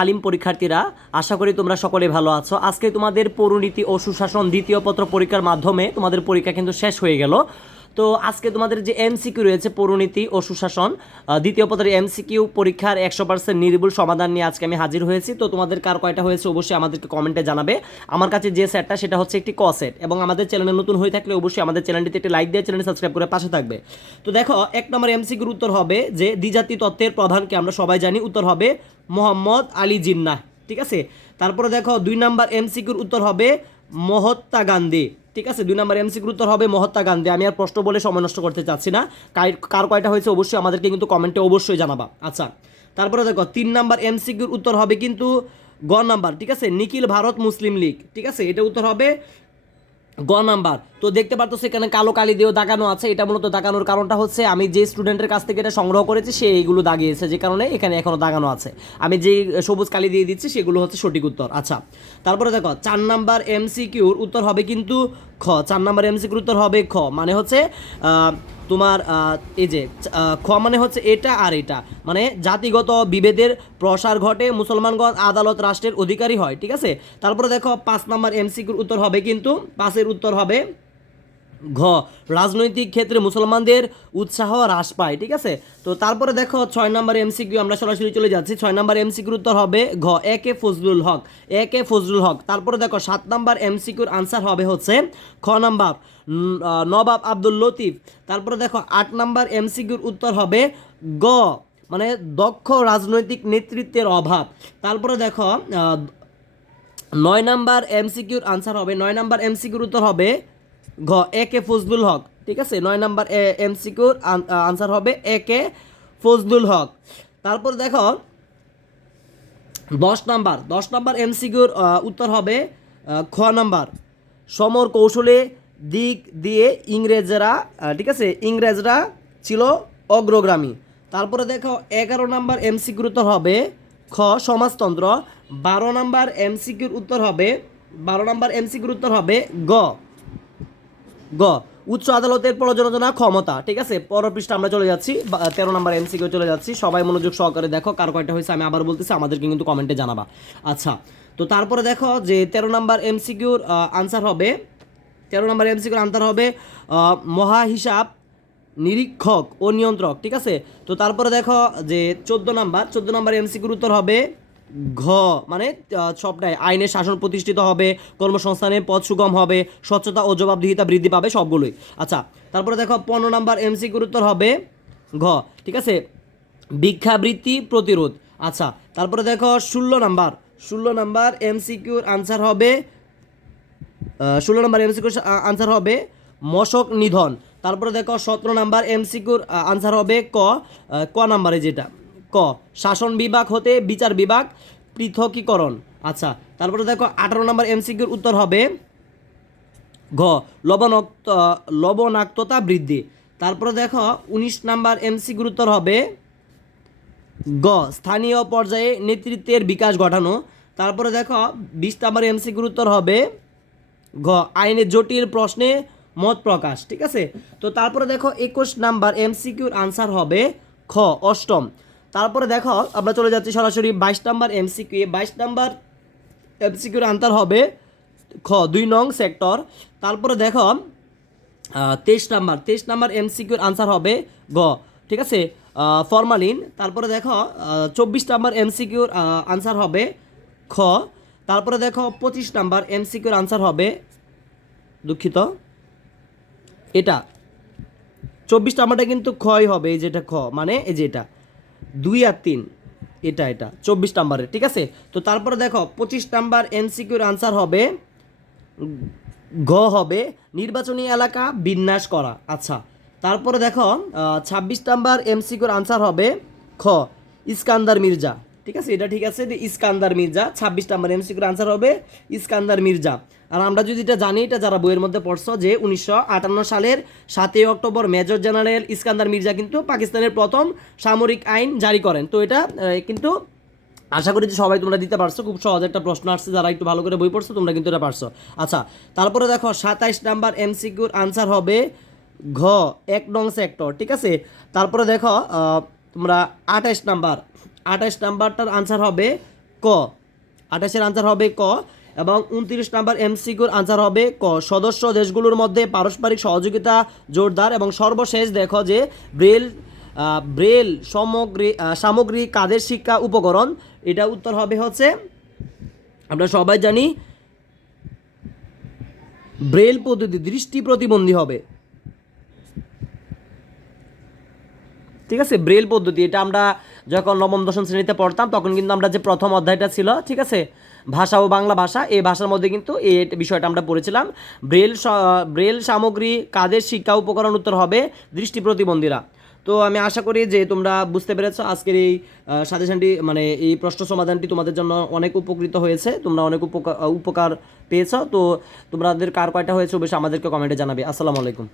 আলিম পরীক্ষার্থীরা, আশা করি তোমরা সকলে ভালো আছো। আজকে তোমাদের পৌরনীতি ও সুশাসন দ্বিতীয় পত্র পরীক্ষার মাধ্যমে তোমাদের পরীক্ষা কিন্তু শেষ হয়ে গেল। তো আজকে তোমাদের যে এমসিকিউ রয়েছে পৌরনীতি ও সুশাসন দ্বিতীয় পত্রের এমসিকিউ পরীক্ষার 100% নির্ভুল সমাধান নিয়ে আজকে আমি হাজির হয়েছি। তো তোমাদের কার কয়টা হয়েছে অবশ্যই আমাদেরকে কমেন্টে জানাবে। আমার কাছে যে সেটটা সেটা হচ্ছে একটি ক সেট, এবং আমাদের চ্যানেলে নতুন হয়ে থাকলে অবশ্যই আমাদের চ্যানেলটিতে একটি লাইক দিয়ে চ্যানেল সাবস্ক্রাইব করে পাশে থাকবে। তো দেখো, এক নম্বর এমসিকিউর উত্তর হবে যে দ্বিজাতি তত্ত্বের প্রধানকে আমরা সবাই জানি, উত্তর হবে মোহাম্মদ আলী জিন্নাহ। ঠিক আছে। তারপরে দেখো, 2 নাম্বার এমসিকিউর উত্তর হবে মহাত্মা গান্ধী। ঠিক আছে, 2 নাম্বার এমসিকিউর উত্তর হবে মহাত্মা গান্ধী। আমি আর প্রশ্ন বলে সময় নষ্ট করতে চাচ্ছি না। কার কয়টা হয়েছে অবশ্যই আমাদেরকে কিন্তু কমেন্টে অবশ্যই জানাবা। আচ্ছা, তারপরে দেখো 3 নাম্বার এমসিকিউর উত্তর হবে কিন্তু গ নাম্বার। ঠিক আছে, নিখিল ভারত মুসলিম লীগ। ঠিক আছে, এটা উত্তর হবে গ নাম্বার। তো দেখতে পারতো সেখানে কালো কালি দিয়েও দাগানো আছে। এটা মূলত দাগানোর কারণটা হচ্ছে আমি যে স্টুডেন্টের কাছ থেকে এটা সংগ্রহ করেছি সে এইগুলো দাগিয়েছে, যে কারণে এখানে এখনো দাগানো আছে। আমি যে সবুজ কালি দিয়ে দিচ্ছি সেগুলো হচ্ছে সঠিক উত্তর। আচ্ছা, তারপরে দেখো 4 নাম্বার এমসিকিউর উত্তর হবে কিন্তু খ। 4 নাম্বার এমসিকিউর উত্তর হবে খ, মানে হচ্ছে তোমার এই যে খ মানে হচ্ছে এটা আর এটা, মানে জাতিগত বিভেদের প্রসার ঘটে, মুসলমানগণ আদালত রাষ্ট্রের অধিকারী হয়। ঠিক আছে। তারপরে দেখো 5 নাম্বার এমসিকিউর উত্তর হবে কিন্তু 5-এর উত্তর হবে ঘ, রাজনৈতিক ক্ষেত্রে মুসলমানদের উৎসাহ হ্রাস পায়। ঠিক আছে। তো তারপরে দেখো 6 নাম্বার এমসিকিউ, আমরা সরাসরি চলে যাচ্ছি। 6 নাম্বার এমসিকিউর উত্তর হবে ঘ, এ কে ফজলুল হক। এ কে ফজলুল হক। তারপরে দেখো 7 নাম্বার এমসিকিউর আনসার হবে হচ্ছে খ নাম্বার নবাব আব্দুল লতিফ। তারপরে দেখো 8 নাম্বার এমসিকিউর উত্তর হবে গ, মানে দক্ষ রাজনৈতিক নেতৃত্বের অভাব। তারপরে দেখো 9 নাম্বার এমসিকিউর আনসার হবে, 9 নাম্বার এমসিকিউর উত্তর হবে ঘ, এ কে ফজলুল হক। ঠিক আছে, 9 নাম্বার এমসিকিউর আনসার হবে এ কে ফজলুল হক। তারপর দেখো 10 নাম্বার এমসিকিউর উত্তর হবে খ নাম্বার, সমর কৌশলে দিক দিয়ে ইংরেজরা ঠিক আছে, ইংরেজরা ছিল অগ্রগামী। তারপরে দেখো 11 নাম্বার এমসিকিউর উত্তর হবে খ, সমাজতন্ত্র। 12 নাম্বার এমসিকিউর উত্তর হবে 12 নাম্বার এমসিকিউর উত্তর হবে গ, গ, উচ্চ আদালতের পর্যালোচনা ক্ষমতা। ঠিক আছে, পরের পৃষ্ঠা আমরা চলে যাচ্ছি, 13 নাম্বার এমসিকিউ চলে যাচ্ছি। সবাই মনোযোগ সহকারে দেখো, কার কয়টা হয়েছে আমি আবার বলতেছি, আমাদেরকে কিন্তু কমেন্টে জানাবা। আচ্ছা, তো তারপরে দেখো যে 13 নাম্বার এমসিকিউর আনসার হবে, 13 নাম্বার এমসিকিউর আনসার হবে মহা হিসাব নিরীক্ষক ও নিয়ন্ত্রক। ঠিক আছে। তো তারপরে দেখো যে 14 নাম্বার এমসিকিউর উত্তর হবে ঘ, মানে সবটাই আইনের শাসন প্রতিষ্ঠিত হবে, কর্মসংস্থানের পথ সুগম হবে, স্বচ্ছতা ও জবাবদিহিতা বৃদ্ধি পাবে, সবগুলোই। আচ্ছা, তারপরে দেখো 15 নাম্বার এমসিকিউর উত্তর হবে ঘ। ঠিক আছে, ভিক্ষাবৃত্তি প্রতিরোধ। আচ্ছা, তারপরে দেখো 16 নাম্বার এমসিকিউর আনসার হবে 16 নাম্বার এমসিকিউর আনসার হবে মশক নিধন। তারপরে দেখো 17 নাম্বার এমসিকিউর আনসার হবে ক নাম্বারে, যেটা ক, শাসন বিভাগ হতে বিচার বিভাগ পৃথকীকরণ। আচ্ছা, তারপরে দেখো 18 নাম্বার এমসিকিউর উত্তর হবে ঘ, লবণাক্ততা বৃদ্ধি। তারপরে দেখো 19 নাম্বার এমসিকিউর উত্তর হবে গ, স্থানীয় পর্যায়ে নেতৃত্বের বিকাশ ঘটানো। তারপরে দেখো 20 নাম্বার এমসিকিউর উত্তর হবে ঘ, আইনের জটিল প্রশ্নে মত প্রকাশ। ঠিক আছে। তো তারপরে দেখো 21 নাম্বার এমসিকিউর আনসার হবে খ, অষ্টম। তারপরে দেখো আমরা চলে যাচ্ছি সরাসরি 22 নাম্বার এমসিকিউ। 22 নাম্বার এমসিকিউর আনসার হবে খ, 2 নং সেক্টর। তারপরে দেখো 23 নাম্বার এমসিকিউর আনসার হবে গ। ঠিক আছে, ফরমালিন। তারপরে দেখো 24 নাম্বার এমসিকিউর আনসার হবে খ। তারপরে দেখো 25 নাম্বার এমসিকিউর আনসার হবে, দুঃখিত, এটা 24 নাম্বারটা কিন্তু খই হবে, এই যেটা খ, মানে এই যে এটা 2 আর 3, এটা 24 নাম্বারের। ঠিক আছে। তো তারপরে দেখো 25 নাম্বার এমসিকিউর আনসার হবে ঘ, হবে নির্বাচনী এলাকা বিন্যাস করা। আচ্ছা, তারপরে দেখো 26 নাম্বার এমসিকিউর আনসার হবে খ, ইস্কান্দার মির্জা। ঠিক আছে, এটা ঠিক আছে, ইস্কান্দার মির্জা। 26 নাম্বার এমসিকিউর আনসার হবে ইস্কান্দার মির্জা। আর আমরা যদি এটা জানি, এটা যারা বইয়ের মধ্যে পড়ছো, যে 1958 সালের 7 October major general Iskander Mirza কিন্তু পাকিস্তানের প্রথম সামরিক আইন জারি করেন। তো এটা কিন্তু আশা করি যে সবাই তোমরা দিতে পারছো, খুব সহজ একটা প্রশ্ন আসছে, যারা একটু ভালো করে বই পড়ছো তোমরা কিন্তু এটা পারছো। আচ্ছা, তারপরে দেখো 27 নাম্বার এমসিকিউর আনসার হবে ঘ, 1 নং সেক্টর। ঠিক আছে। তারপরে দেখো তোমরা 28 নাম্বারটার আনসার হবে খ, ক। 28-এর আনসার হবে ক। এবং 29 নাম্বার এমসিকিউর আনসার হবে ক। সদস্য দেশগুলোর মধ্যে পারস্পরিক সহযোগিতা জোরদার। এবং সর্বশেষ দেখো যে ব্রেল সামগ্রী কাদের শিক্ষা উপকরণ, এটা উত্তর হবে হচ্ছে, আমরা সবাই জানি ব্রেল পদ্ধতি দৃষ্টি প্রতিবন্ধী হবে। ঠিক আছে, ব্রেল পদ্ধতি এটা আমরা যখন নবম দশম শ্রেণীতে পড়তাম তখন কিন্তু আমরা যে প্রথম অধ্যায়টা ছিল, ঠিক আছে, ভাষা ও বাংলা ভাষা, এই ভাষার মধ্যে কিন্তু এই বিষয়টা আমরা পড়েছিলাম। ব্রেল সামগ্রী কাদের শিক্ষা উপকরণ, উত্তর হবে দৃষ্টি প্রতিবন্ধীরা। তো আমি আশা করি যে তোমরা বুঝতে পেরেছো আজকের এই সাজেশনটি, মানে এই প্রশ্ন সমাধানটি তোমাদের জন্য অনেক উপকৃত হয়েছে, তোমরা অনেক উপকার পেয়েছো। তো তোমাদের কার কয়টা হয়েছে অবশ্যই আমাদেরকে কমেন্টে জানাবে। আসসালামু আলাইকুম।